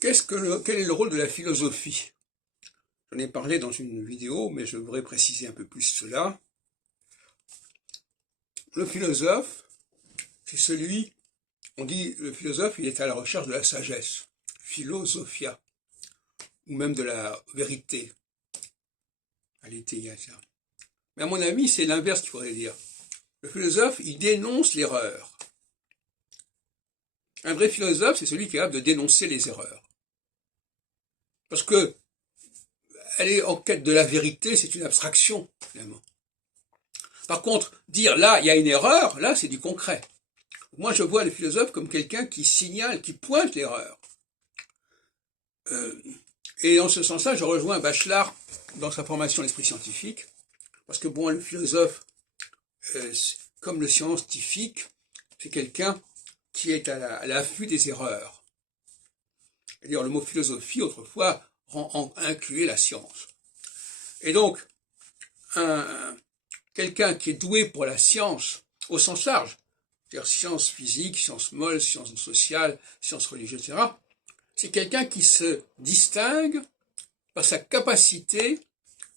Quel est le rôle de la philosophie? J'en ai parlé dans une vidéo, mais je voudrais préciser un peu plus cela. Le philosophe, c'est celui, on dit, le philosophe, il est à la recherche de la sagesse, philosophia, ou même de la vérité, aletheia. Mais à mon avis, c'est l'inverse qu'il faudrait dire. Le philosophe, il dénonce l'erreur. Un vrai philosophe, c'est celui qui est capable de dénoncer les erreurs. Parce que elle est en quête de la vérité, c'est une abstraction, finalement. Par contre, dire là, il y a une erreur, là, c'est du concret. Moi, je vois le philosophe comme quelqu'un qui signale, qui pointe l'erreur. Et en ce sens-là, je rejoins Bachelard dans sa formation l'esprit scientifique, parce que bon, le philosophe, comme le scientifique, c'est quelqu'un qui est à l'affût des erreurs. C'est-à-dire le mot philosophie, autrefois, incluait la science. Et donc, quelqu'un qui est doué pour la science, au sens large, c'est-à-dire sciences physiques, sciences molles, sciences sociales, sciences religieuses, etc., c'est quelqu'un qui se distingue par sa capacité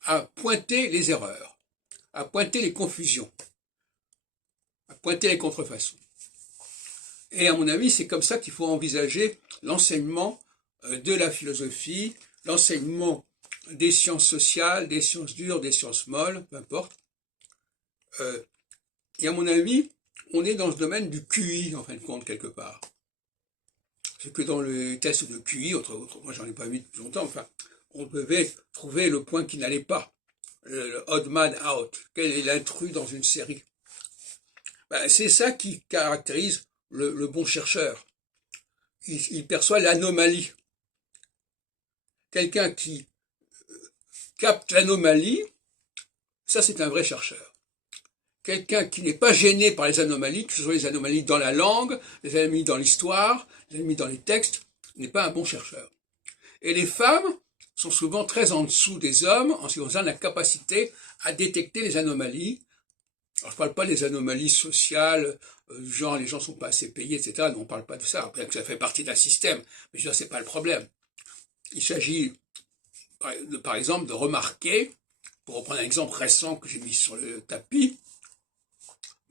à pointer les erreurs, à pointer les confusions, à pointer les contrefaçons. Et à mon avis, c'est comme ça qu'il faut envisager l'enseignement de la philosophie, l'enseignement des sciences sociales, des sciences dures, des sciences molles, peu importe. Et à mon avis, on est dans ce domaine du QI, en fin de compte, quelque part. C'est que dans le test de QI, moi j'en ai pas vu depuis longtemps, enfin, on devait trouver le point qui n'allait pas, le odd man out, quel est l'intrus dans une série. Ben, c'est ça qui caractérise le bon chercheur. Il perçoit l'anomalie. Quelqu'un qui capte l'anomalie, ça c'est un vrai chercheur. Quelqu'un qui n'est pas gêné par les anomalies, que ce soit les anomalies dans la langue, les anomalies dans l'histoire, les anomalies dans les textes, n'est pas un bon chercheur. Et les femmes sont souvent très en dessous des hommes en ce qui concerne la capacité à détecter les anomalies. Alors je ne parle pas des anomalies sociales, genre les gens ne sont pas assez payés, etc. Non, on ne parle pas de ça, bien que ça fait partie d'un système, mais je veux dire, c'est pas le problème. Il s'agit, par exemple, de remarquer, pour reprendre un exemple récent que j'ai mis sur le tapis,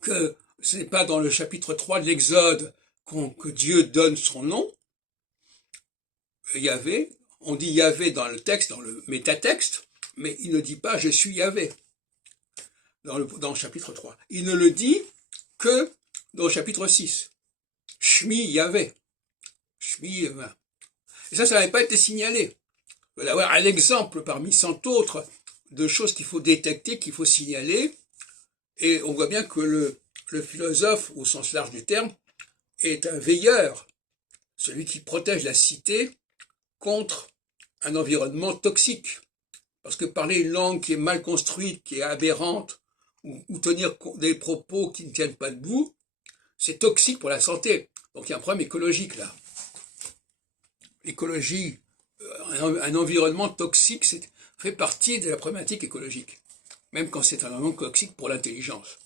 que ce n'est pas dans le chapitre 3 de l'Exode que Dieu donne son nom. Yahvé, on dit Yahvé dans le texte, dans le métatexte, mais il ne dit pas je suis Yahvé dans le chapitre 3. Il ne le dit que dans le chapitre 6. Shmi Yahvé. Shmi Yahvé. Et ça n'avait pas été signalé. Il faut avoir un exemple parmi 100 autres de choses qu'il faut détecter, qu'il faut signaler. Et on voit bien que le philosophe, au sens large du terme, est un veilleur, celui qui protège la cité contre un environnement toxique. Parce que parler une langue qui est mal construite, qui est aberrante, ou tenir des propos qui ne tiennent pas debout, c'est toxique pour la santé. Donc il y a un problème écologique là. L'écologie, un environnement toxique, fait partie de la problématique écologique, même quand c'est un environnement toxique pour l'intelligence.